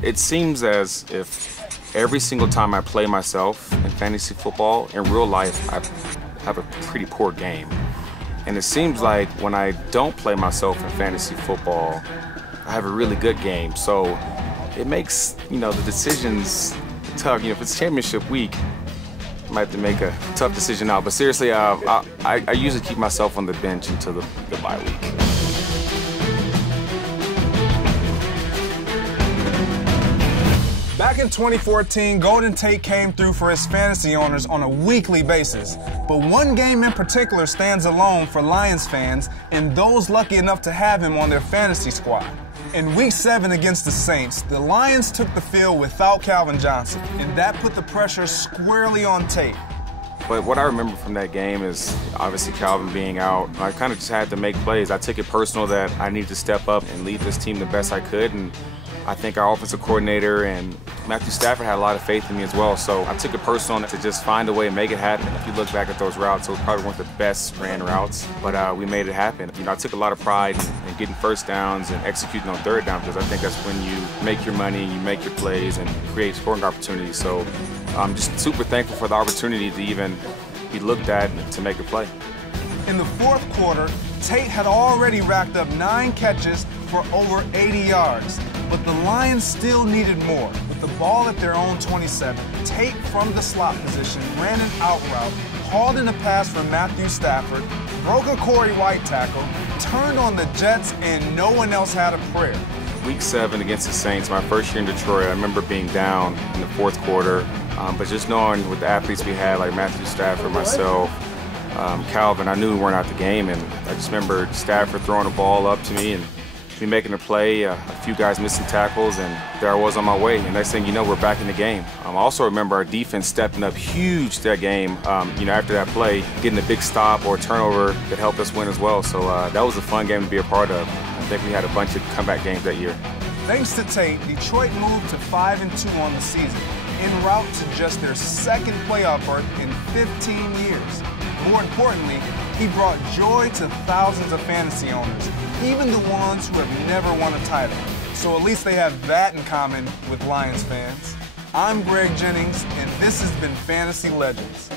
It seems as if every single time I play myself in fantasy football, in real life, I have a pretty poor game. And it seems like when I don't play myself in fantasy football, I have a really good game. So it makes, the decisions tough. If it's championship week, I might have to make a tough decision now. But seriously, I usually keep myself on the bench until the bye week. Back in 2014, Golden Tate came through for his fantasy owners on a weekly basis. But one game in particular stands alone for Lions fans and those lucky enough to have him on their fantasy squad. In Week 7 against the Saints, the Lions took the field without Calvin Johnson, and that put the pressure squarely on Tate. But what I remember from that game is obviously Calvin being out. I kind of just had to make plays. I took it personal that I needed to step up and lead this team the best I could, and I think our offensive coordinator and Matthew Stafford had a lot of faith in me as well. So I took it personal to just find a way and make it happen. If you look back at those routes, it was probably one of the best ran routes, but we made it happen. I took a lot of pride in getting first downs and executing on third down, because I think that's when you make your money and you make your plays and create scoring opportunities. So I'm just super thankful for the opportunity to even be looked at and to make a play. In the fourth quarter, Tate had already racked up 9 catches for over 80 yards. But the Lions still needed more. With the ball at their own 27, Tate from the slot position ran an out route, hauled in a pass from Matthew Stafford, broke a Corey White tackle, turned on the Jets, and no one else had a prayer. Week 7 against the Saints, my first year in Detroit, I remember being down in the fourth quarter, but just knowing with the athletes we had, like Matthew Stafford, myself, Calvin, I knew we weren't out the game, and I just remember Stafford throwing the ball up to me and me making a play, a few guys missing tackles, and there I was on my way. And next thing you know, we're back in the game. I also remember our defense stepping up huge that game. After that play, getting a big stop or a turnover that helped us win as well. So that was a fun game to be a part of. I think we had a bunch of comeback games that year. Thanks to Tate, Detroit moved to 5-2 on the season, en route to just their second playoff berth in 15 years. More importantly, he brought joy to thousands of fantasy owners, even the ones who have never won a title. So at least they have that in common with Lions fans. I'm Greg Jennings, and this has been Fantasy Legends.